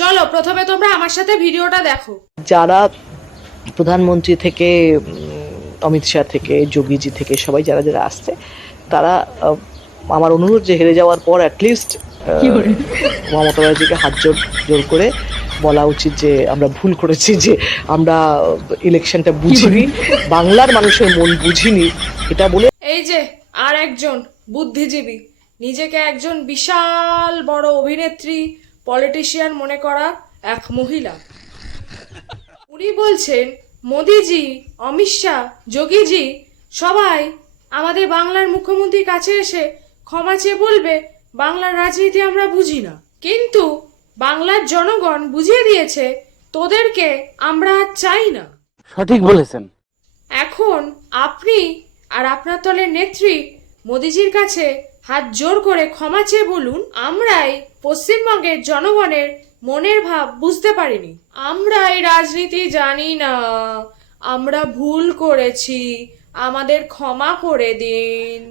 চলো প্রথমে তোমরা আমার সাথে ভিডিওটা দেখো। যারা প্রধানমন্ত্রী থেকে অমিত শাহ থেকে যোগীজি থেকে সবাই যারা যারা আসছে তারা আমার অনুরোধ যে হেরে যাওয়ার পর অ্যাটলিস্ট মমতা ব্যানার্জিকে হাত জোর করে বলা উচিত যে আমরা ভুল করেছি, যে আমরা ইলেকশনটা বুঝিনি, বাংলার মানুষের মন বুঝিনি, এটা বলে। এই যে আর একজন বুদ্ধিজীবী, নিজেকে একজন বিশাল বড় অভিনেত্রী পলিটিশিয়ান মনে করা এক মহিলা, উনি বলছেন মোদিজি, অমিত শাহ, যোগীজি সবাই আমাদের বাংলার মুখ্যমন্ত্রীর কাছে এসে ক্ষমা চেয়ে বলবে বাংলার রাজনীতি আমরা বুঝি না, কিন্তু বাংলার জনগণ বুঝিয়ে দিয়েছে তোদেরকে আমরা আর চাই না। সঠিক বলেছেন। এখন আপনি আর আপনার দলের নেত্রী মোদিজির কাছে হাত জোর করে ক্ষমা চেয়ে বলুন, আমরাই পশ্চিমবঙ্গের জনগণের মনের ভাব বুঝতে পারিনি, আমরা এই রাজনীতি জানি না, আমরা ভুল করেছি, আমাদের ক্ষমা করে দিন।